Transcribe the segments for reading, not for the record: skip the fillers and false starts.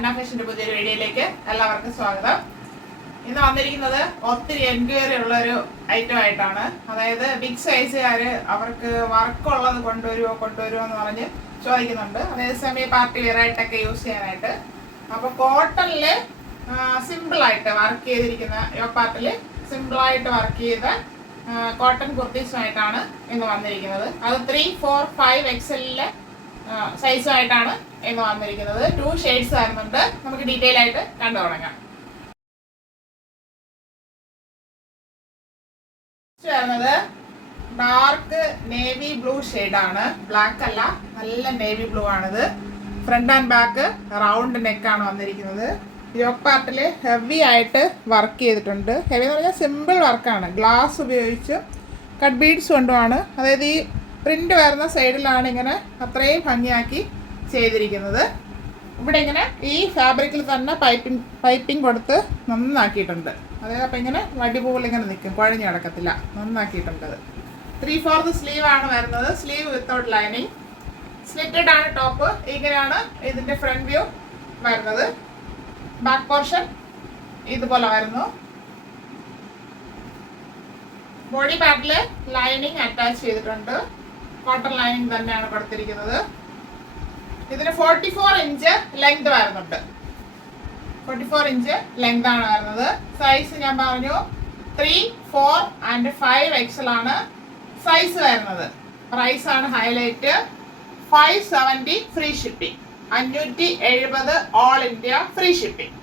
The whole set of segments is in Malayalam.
അന്ന ഫാഷന്റെ പുതിയൊരു വീഡിയോയിലേക്ക് എല്ലാവർക്കും സ്വാഗതം. ഇന്ന് വന്നിരിക്കുന്നത് ഒത്തിരി എൻക്വയറി ഉള്ള ഒരു ഐറ്റം ആയിട്ടാണ്. അതായത് ബിഗ് സൈസുകാർ അവർക്ക് വർക്കുള്ളത് കൊണ്ടുവരുമോ എന്ന് പറഞ്ഞ് ചോദിക്കുന്നുണ്ട്. അതായത് സെമി പാർട്ടി വെയർ ആയിട്ടൊക്കെ യൂസ് ചെയ്യാനായിട്ട്. അപ്പോൾ കോട്ടണിൽ സിമ്പിളായിട്ട് വർക്ക് ചെയ്തിരിക്കുന്ന യോപ്പാർട്ടിൽ സിമ്പിളായിട്ട് വർക്ക് ചെയ്ത കോട്ടൺ കുർത്തീസുമായിട്ടാണ് ഇന്ന് വന്നിരിക്കുന്നത്. അത് 3, 4, 5 എക്സലിലെ സൈസുമായിട്ടാണ് ഇന്ന് വന്നിരിക്കുന്നത്. 2 ഷെയ്ഡ്സ് വരുന്നുണ്ട്. നമുക്ക് ഡീറ്റെയിൽ ആയിട്ട് കണ്ടു തുടങ്ങാം. വരുന്നത് ഡാർക്ക് നേവി ബ്ലൂ ഷെയ്ഡാണ്, ബ്ലാക്ക് അല്ല, നല്ല നേവി ബ്ലൂ ആണിത്. ഫ്രണ്ട് ആൻഡ് ബാക്ക് റൗണ്ട് നെക്കാണ് വന്നിരിക്കുന്നത്. യോക്ക് പാർട്ടിൽ ഹെവി ആയിട്ട് വർക്ക് ചെയ്തിട്ടുണ്ട്. ഹെവി എന്ന് പറഞ്ഞാൽ സിമ്പിൾ വർക്കാണ്, ഗ്ലാസ് ഉപയോഗിച്ച് കട്ട് ബീഡ്സ് കൊണ്ടുമാണ്. അതായത് ഈ പ്രിൻ്റ് വരുന്ന സൈഡിലാണ് ഇങ്ങനെ അത്രയും ഭംഗിയാക്കി ചെയ്തിരിക്കുന്നത്. ഇവിടെ ഇങ്ങനെ ഈ ഫാബ്രിക്കിൽ തന്നെ പൈപ്പിംഗ് കൊടുത്ത് നന്നാക്കിയിട്ടുണ്ട്. അതായത് അപ്പം ഇങ്ങനെ വടിപൂൾ ഇങ്ങനെ നിൽക്കും, കുഴഞ്ഞു കിടക്കത്തില്ല, നന്നാക്കിയിട്ടുണ്ട്. 3/4 സ്ലീവ് ആണ് വരുന്നത്, സ്ലീവ് വിത്തൗട്ട് ലൈനിങ്. സ്ലിറ്റഡ് ആണ് ടോപ്പ്. ഇങ്ങനെയാണ് ഇതിൻ്റെ ഫ്രണ്ട് വ്യൂ വരുന്നത്. ബാക്ക് പോർഷൻ ഇതുപോലെ വരുന്നു. ബോഡി പാർട്ടിൽ ലൈനിങ് അറ്റാച്ച് ചെയ്തിട്ടുണ്ട്. കോട്ടൺ ലൈനിങ് തന്നെയാണ് കൊടുത്തിരിക്കുന്നത്. ഇതിന് 44 ഇഞ്ച് ലെങ്ത് വരുന്നുണ്ട്. 44 ഇഞ്ച് ലെങ്ത് ആണ് വരുന്നത്. സൈസ് ഞാൻ പറഞ്ഞു 3, 4 and 5 എക്സൽ ആണ് സൈസ് വരുന്നത്. പ്രൈസ് ആണ് highlight. 570 free shipping. 570 all India free shipping.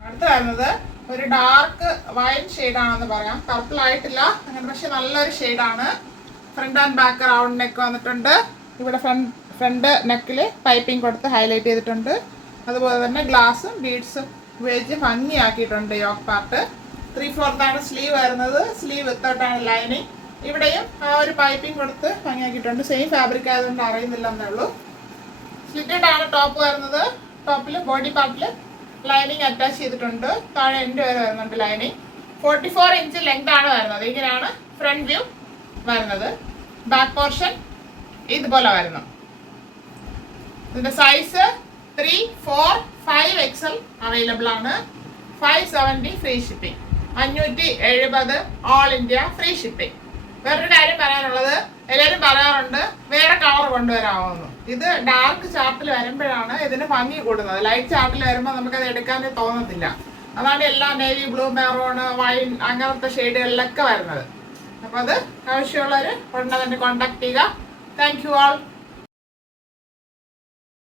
അടുത്ത് വരുന്നത് ഒരു ഡാർക്ക് വൈൻ ഷെയ്ഡാണെന്ന് പറയാം. പർപ്പിൾ ആയിട്ടില്ല അങ്ങനെ, പക്ഷെ നല്ലൊരു ഷെയ്ഡാണ്. Front and back round neck വന്നിട്ടുണ്ട്. ഇവിടെ ഫ്രണ്ട് നെക്കിൽ പൈപ്പിംഗ് കൊടുത്ത് ഹൈലൈറ്റ് ചെയ്തിട്ടുണ്ട്. അതുപോലെ തന്നെ ഗ്ലാസും ബീഡ്സും ഉപയോഗിച്ച് ഭംഗിയാക്കിയിട്ടുണ്ട് യോക്ക് പാർട്ട്. 3/4 സ്ലീവ് വരുന്നത്. സ്ലീവ് വിത്തൗട്ടാണ് ലൈനിങ്. ഇവിടെയും ആ ഒരു പൈപ്പിംഗ് കൊടുത്ത് ഭംഗിയാക്കിയിട്ടുണ്ട്. സെയിം ഫാബ്രിക് ആയതുകൊണ്ട് അറിയുന്നില്ല എന്നേ ഉള്ളൂ. സ്ലിറ്റഡ് ആണ് ടോപ്പ് വരുന്നത്. ടോപ്പിൽ ബോഡി പാർട്ടിൽ ലൈനിങ് അറ്റാച്ച് ചെയ്തിട്ടുണ്ട്. താഴെ എൻഡ് വരെ വരുന്നുണ്ട് ലൈനിങ്. 44 ഇഞ്ച് ലെങ്ത് ആണ് വരുന്നത്. ഇങ്ങനെയാണ് ഫ്രണ്ട് വ്യൂ വരുന്നത്. ബാക്ക് പോർഷൻ ഇതുപോലെ വരുന്നു. ഇതിന്റെ സൈസ് 3, 4, 5 എക്സൽ അവൈലബിൾ ആണ്. 570 free shipping. 570 all India free shipping. വേറൊരു കാര്യം പറയാനുള്ളത്, എല്ലാവരും പറയാറുണ്ട് വേറെ കളർ കൊണ്ടുവരാമെന്ന്. ഇത് ഡാർക്ക് ചാർട്ടിൽ വരുമ്പോഴാണ് ഇതിന് ഭംഗി കൂടുന്നത്. ലൈറ്റ് ചാർട്ടിൽ വരുമ്പോൾ നമുക്കത് എടുക്കാൻ തോന്നത്തില്ല. അതാണ് എല്ലാ നേവി ബ്ലൂ, മെറൂൺ, വൈൻ അങ്ങനത്തെ ഷെയ്ഡുകളിലൊക്കെ വരുന്നത്. അപ്പോൾ അത് ആവശ്യമുള്ളവർ ഉടനെ തന്നെ കോൺടാക്ട് ചെയ്യുക. Thank you all.